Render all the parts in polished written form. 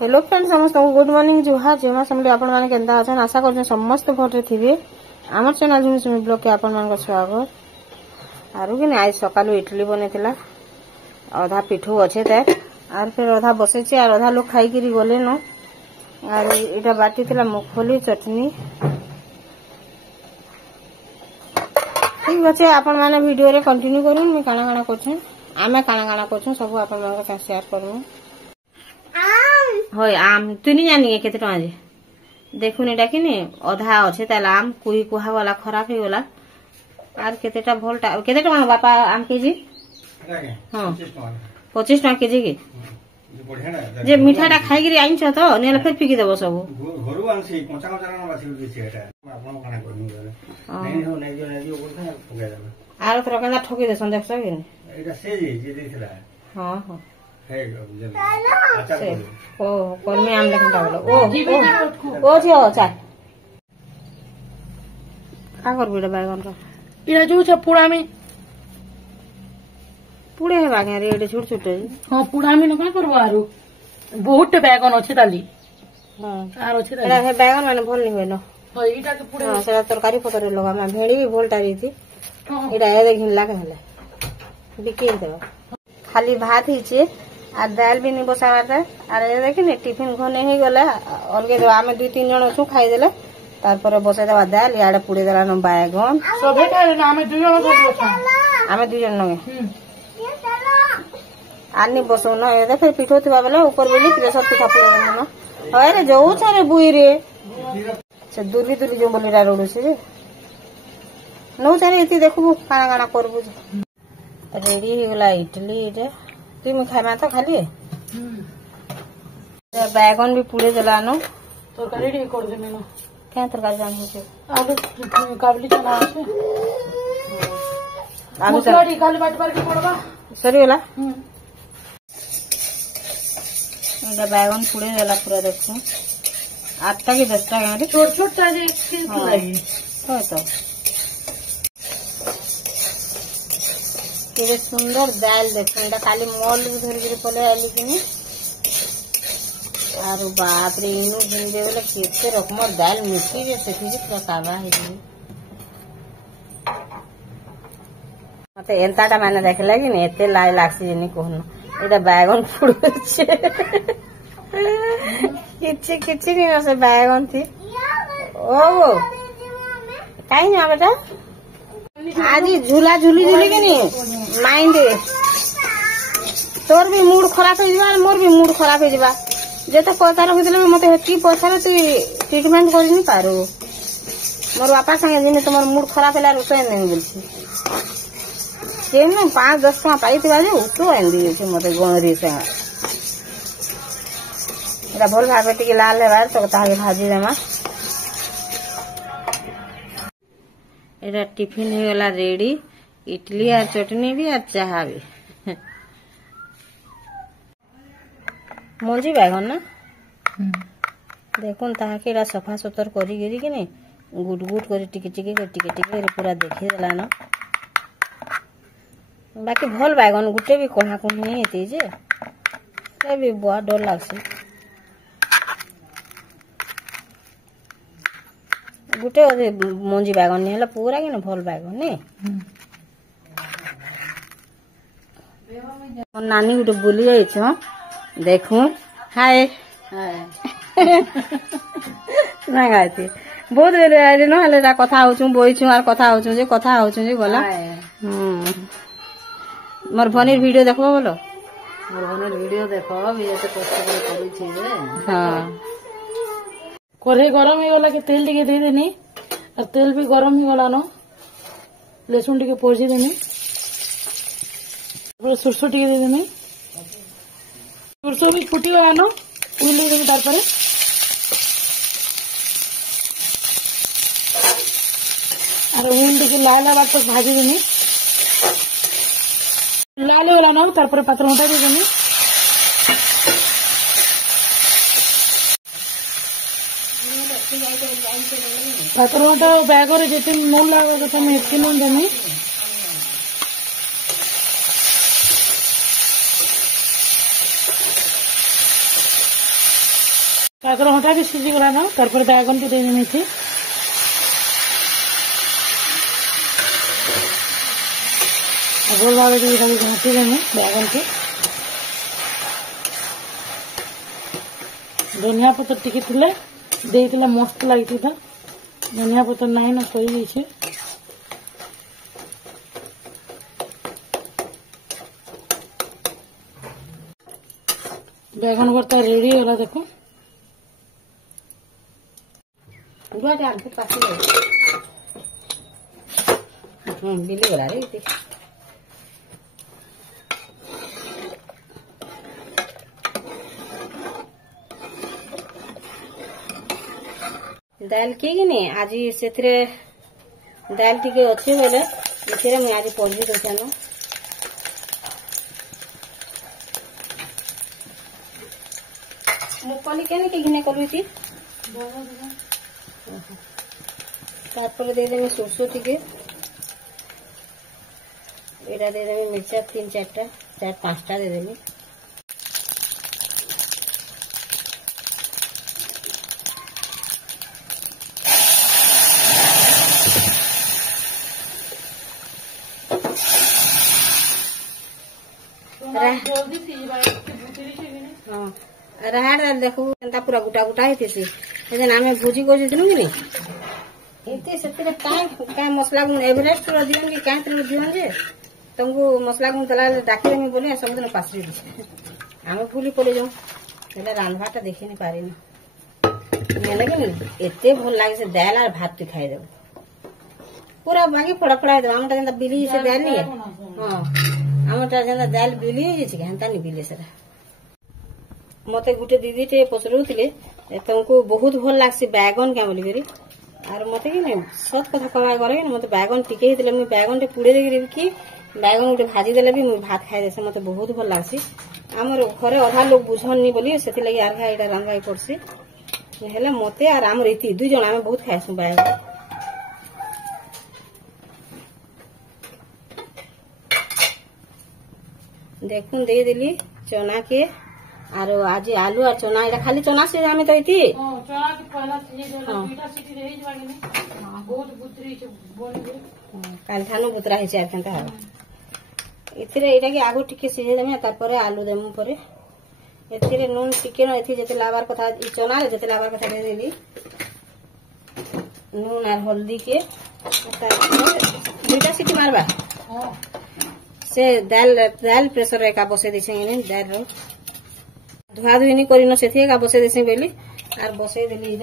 hello friends समस्त good morning जुहार जेमा समले आपण माने केंदा अछन आशा करछन समस्त भोटे थिबे हमर चैनल जुनी सुमी ब्लॉग के आपण मान स्वागत आरु कि आज सकालु इडली बनेतिला आधा पिठू अच्छे ते आर फिर आधा बसे छी आर आधा लोग खाई करी गले न आर एटा बाटी थिला मूंगफली चटनी ठीक अछि आपण माने वीडियो रे कंटिन्यू करू मैं काना काना करछन आमे काना काना करछन सब आपण मान के शेयर करमु होय आम तुनी जानी केते टका जे देखुन एटा किने आधा अच्छे ताला आम कुही कुहा वाला खराब हो गला आर केतेटा भोलटा केते टका बापा आम केजी हां 25 टका केजी के जे मिठाटा खाई गिरी आइन छ तो नेला फिर फिकी देबो सब घरु आनसी कोचा कोचा न बासी दिछि एटा आपण काना करनु नै हो नै जो बोलथा फगे देबो आर थोड़ा कना ठोकी दे संदेश के एटा से जे देथिला हां हां ओ कर्मी आम लेकिन बोलो ओ झियो चाल का कर बिडा बैगन रो इरा जो छ पुड़ा में पुड़े है बागे रे एडे छोट छोट हां पुड़ा में न का करबो आरो बहुत बैगन अछि ताली हां आरो अछि ताली है बैगन माने भल नि होनो हां इटा के पुड़े हां से तरकारी पतर लगा मैं भेड़ी भी भोलटा रही इटा ए देखिन लागे हले बिके देबो खाली भात ही छे आ दाल भी नहीं बसावा आरे देखिन टिफिन घने ही गले अलगे दो आमे 2-3 जण छु खाई देले तार पर बसे देवा दाल याडे पुड़ी देला न बैगन सबे खाइ ना आमे 2 जण बसो आमे 2 जण नगे आनी बसो न ए देखे पिठो थिबा बेले ऊपर बेली प्रेशर पिठा पुड़ी न होय रे जाऊ छ रे बुई रे से दूरी दूरी जो बोलीरा रोडू से नो चारे इति देखबू काना काना करबू रेडी ही गला इडली रे तुम खाइमा तो खाली बैगन भी पुड़े देला नो तरकारी रे कर देमे न क्या तरकारी जान हो छै आलू काबली चना আছে आलू तरकारी काल बाट पर के पड़बा सरी वाला एटा बैगन पुड़े देला पूरा देखो 8टा की 10टा गाड़ी छोट छोट ता जे लागी हो तो केरे सुंदर दाल देखो खाली मॉल भी धर के पले आली कि आरो बाप रे इनु गिन देले केते रकम दाल मिठी जे सेठी जे काबा है मते एंताटा माने देखला कि एते लाई लागसी जेनी कोहनो एटा बैगन फुड़ छे किछि नि से बैगन थी ओ काई ना बेटा आज झूला झूली झूली के नहीं माइंड तोर भी मूड खराब हो जाबा मोर भी मूड खराब हो जाबा जे तो पैसा रखिले मते हेती पैसा रे तू ट्रीटमेंट कर नहीं पारो मोर बापा संगे दिन तोर मूड खराब होला रुसै नहीं बोलछी केम 5-10 का पाई तिबा जे उठो आंदी छै मते गणरी से एटा भल भाबे टिके लाल लेबार तो ताके भाजी देमा एटा टिफिन हो गला रेडी इडली और चटनी भी और चाहा भी मंजी बैगन ना देखुन ताहा के सफा सुतर करी गिरी कि नहीं गुट गुट करी टिके टिके पूरा देखी देला ना बाकी भल बैगन गुटे भी कहा को नहीं हेती जे से भी बहुत डर लागसी गुटे मंजी बैगन नहीं है पूरा कि भल बैगन नहीं नानी गुटे बुली जाइछ देखू हाय ना गाती बहुत बेले आइले न हले कथा होछु बोइछु आर कथा होछु जे गला मोर भनीर वीडियो देखबो बोलो मोर भनीर वीडियो देखो भी एते कष्ट करै छी जे हां कोरे गरम ही होला के तेल टिके दे देनी और तेल भी गरम ही गला न लहसुन टिके पोजी देनी सुरसो टिके दे देनी सुरसो भी फुटी गया न उइले देनी तार परे और उन टिके लाल लाल तक भाजी देनी लाल होला न तार परे पात्र उठा दे देनी पात्रोटा बैगर जेते नून लागो तो मैं एतके नून देनी काकर हटा भी सीझी गला ना तारपर बैगन के देनी थी गोल भाव खाली घाटी देनी बैगन के धनिया पत्र टिके थिले देइतिले मस्त लागिति था धनिया पत्र नाही ना सही जाइछे बैगन भरता रेडी होला देखो गुआटा आके पासी बिली गला रे इति दाल के नहीं आज से दाल टी अच्छे बोले इसे मुझे आज पढ़ी देखान मुझे के घिने कलु देदेमी सोरस टी एटा देदेमी मिर्चा 3-4टा 4-5टा देदेमी राहाड़ दाल देखो पूरा गुटा गुटा होती आम भोजी करूँ कि नहीं मसला गुण एवरेस्ट दिवन कि क्या दिवन जे तुमको मसला गुण दला डाक बोले सब दिन पास आम भूली पड़े जाऊँ रांधवाटा देखी नहीं पारे एत भल लगे से दाल और भात तु खाईदेव पूरा बाकी फड़ा फड़ा आम बिली से दाल नहीं हाँ आमटा जेना दाल बिली हेंता नहीं बिले से मत गोटे दीदी टे पचरूले तुमको बहुत भल लगे बैगन क्या बोलिक आर मत कि सत कथा कहवा गले मत बैगन टिके मुझे बैगन टे पुड़े देकर कि बैगन गोटे भाजी देले भी मुझे भात खाई देसे मत बहुत भल लगे आमर घरे अधा लोग बुझनी बोली से आर्घा यहाँ रांधवाई पड़सी हेले मत आर आमर ये 2 जन आम बहुत खाइसु बैगन देखुन दे देली चना के आर आज आलू और चना इटा खाली चना से आमे तो इति चना के पहला सीजे देला दुईटा सीटी देई जवानी ने बहुत बुतरी छ बोनी काल थानो बुतरा हे चार केनता इथिरे इटा के आगो टिके सीजे देमे तार परे आलू देमु परे एथिरे नून टिके न एथि जते लाबार कथा इ चना रे जते लाबार कथा दे देली नून और हल्दी के दुईटा सीटी मारबा हां से दाल प्रेशर एका बसे देछे दाल रो धुआ धुई नहीं करी से बसे देसी बेली आर बसे देली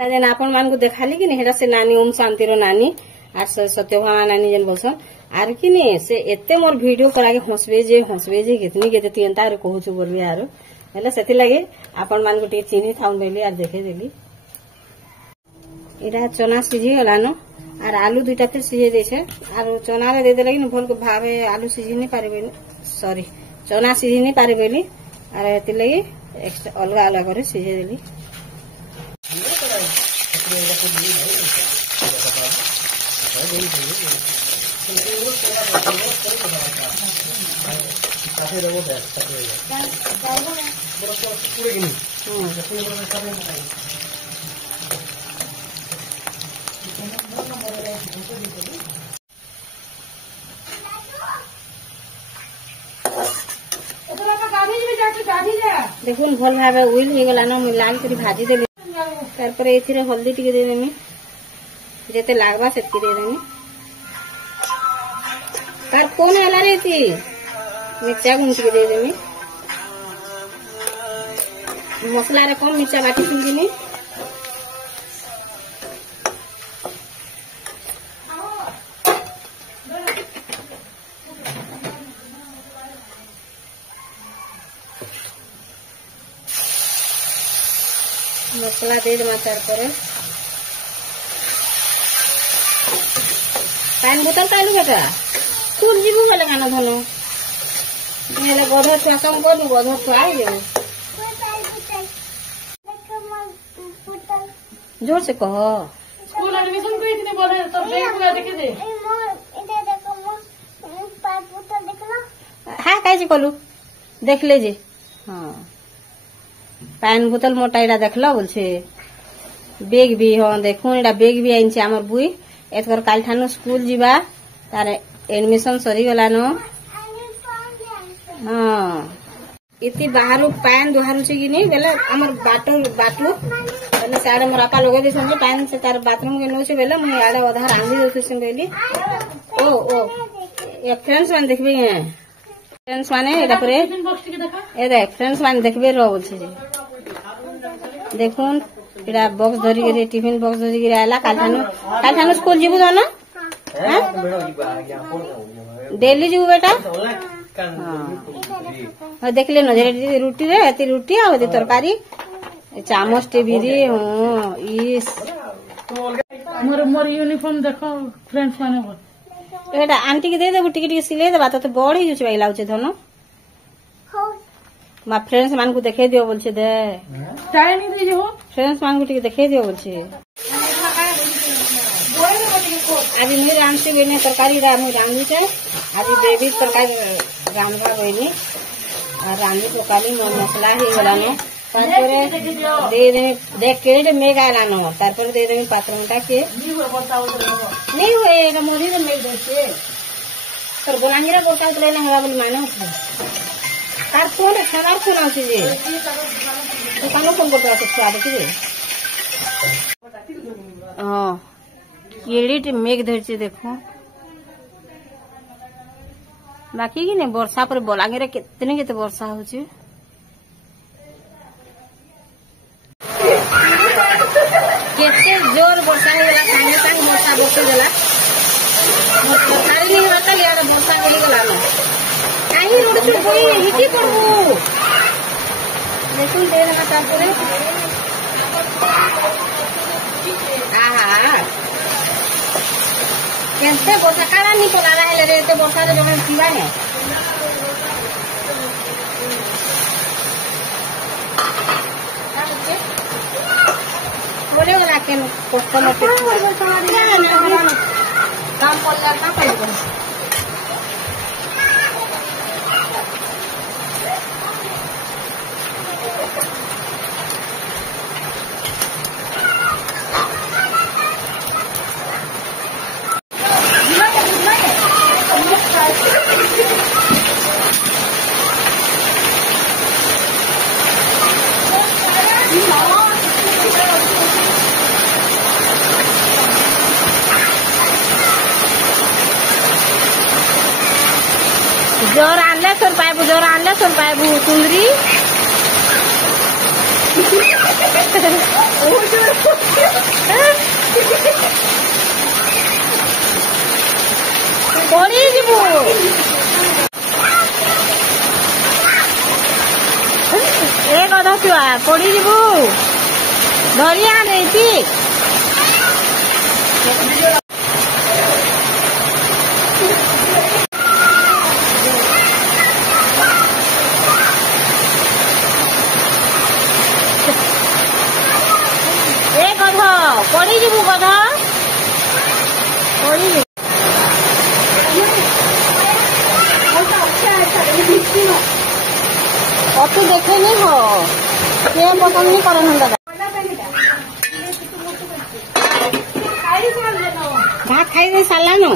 जेन आपण मान को देखाली कि नहीं से नानी ओम शांति रो नानी आर सत्यभामा नानी जेन बसन आर कि नहीं से एते मोर वीडियो करा के हंसबे जे कितनी केते तियंता आर कहूछु बोलबे आरो हेले सेति लागे आपण मान को टे चिनी थाउन बेली आर देखे देली इरा चना सिझी गला न आर आलू 2टा फिर सीझे देछे आर चना रे दे देले कि भल को भावे आलू सीझी नहीं पारे सॉरी चना सीझी नहीं पारे बेली आर एति लगी एक्स्ट्रा अलग अलग करे सीझे देली देखुन भल भाव उइल हो गला ना लाल करी भाजी देली तार एथिरे हल्दी टिके दे देमी जेते लागबा सेतकी दे देमी तार कोन हला रे थी मिर्चा गुन टिके दे देमी मसला रे कम मिर्चा बाटी सुनदिनी मसला दे दे तार पर पानी बोतल चालू बेटा स्कूल जीवु बोले गाना धनो नेले गध छुआ कम करू गध छुआ आई जाऊ जोर से कह स्कूल एडमिशन को इतने बोले तो बैग पूरा देखे दे इधर देखो पानी बोतल देखला हां काई जी कलू देख ले जे हाँ पान बोतल मोटा इटा देखल बोलछे बेग भी हाँ देखो इटा बेग भी आइछे हमर बुई एतकर काल ठानु स्कूल जीवा तार एडमिशन सरी गला न हाँ इति बाहर पान दुहारुचे कि नहीं बेले हमर बाटू बेले साडे मोर आपा लगे दिसन जे पान से तार बाथरूम के नोचे बेले मुई आडे अधा रांधी देतुसन बेली ओ ये फ्रेंड्स मान देखबे फ्रेंड्स माने एटा परे ए देख फ्रेंड्स मान देखबे रो बोलछे जे देखुन इड़ा बॉक्स धरी के टिफिन बॉक्स धरी के आला काल ठानु स्कूल जीबु न डेली जीबु बेटा हां देख ले नजर रोटी रे एती रोटी आ एती तरकारी चामच टीवी हां इस मोर यूनिफॉर्म देखो फ्रेंड्स माने एटा आंटी के दे दे टिके सिले देबा तो बड़ ही जुछ बाइला उचे धनो मा फ्रेंड्स मान को देखे दियो बोलछे दे टाइम नहीं दे जो फ्रेंड्स मान को टिके देखे दियो बोलछे आज मुई रांधते बेने तरकारी रा मुई रांधी छे आज बेबी तरकारी रांधवा बेनी और रांधी तरकारी मसला ही गला न तारपरे दे दे देख के मेघ आला न तारपरे दे दे पात्रमटा के नहीं होए एटा मोरी रे मेघ देछे तर बोलांगिरा गोटा उतले ना हवा बोली मानो तार फोन खराब फोन आछे जे तो कानो फोन करता तो छुआ देखि जे हां एडिट मेघ धरछे देखो बाकी कि ने वर्षा पर बोलांगिरा कितने केते वर्षा होछे केते जोर वर्षा होला संगे संग वर्षा बसे देला सरकारी नहीं होता यार वर्षा होली गला न काई रोड से कोई हिटी पड़बो देखुन दे ना तारपरे आहा केते वर्षा काला नहीं पला रहा रे ते वर्षा रे जमे पीवा ने बोले गला के कस्टमर काम पड़ला का पड़बो जोर आणला सोर पायबू सुंदरी पड़ी जीबू एक अधा छुआ पड़ी जीबू धरिया नहीं पड़ी जीबू गधा पड़ी अत देखे नहीं हो ये पसंद नहीं कर भात खाई सारा न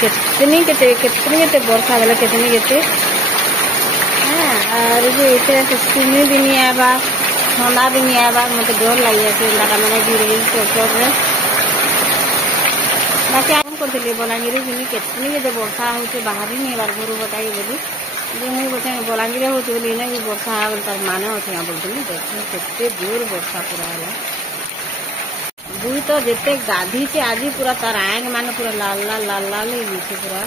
कितनी केते वर्षा बेला कितनी केते और ये सुमी भी नहीं आवा ठंडा भी नहीं आवा मतलब डर लग जाए मैंने भी रही चौक बाकी आम करते बलांगीर जी केतनी वर्षा हो बाहर नहीं बार घर बताई बोली जो मुझे बताए बलांगीर हो बोली ना कि वर्षा तार माने अच्छे बोलते देख केते जोर वर्षा पूरा है बुई तो जिते गाधी से आज पूरा तार आंग मान पूरा लाल लाल लाल लाल पूरा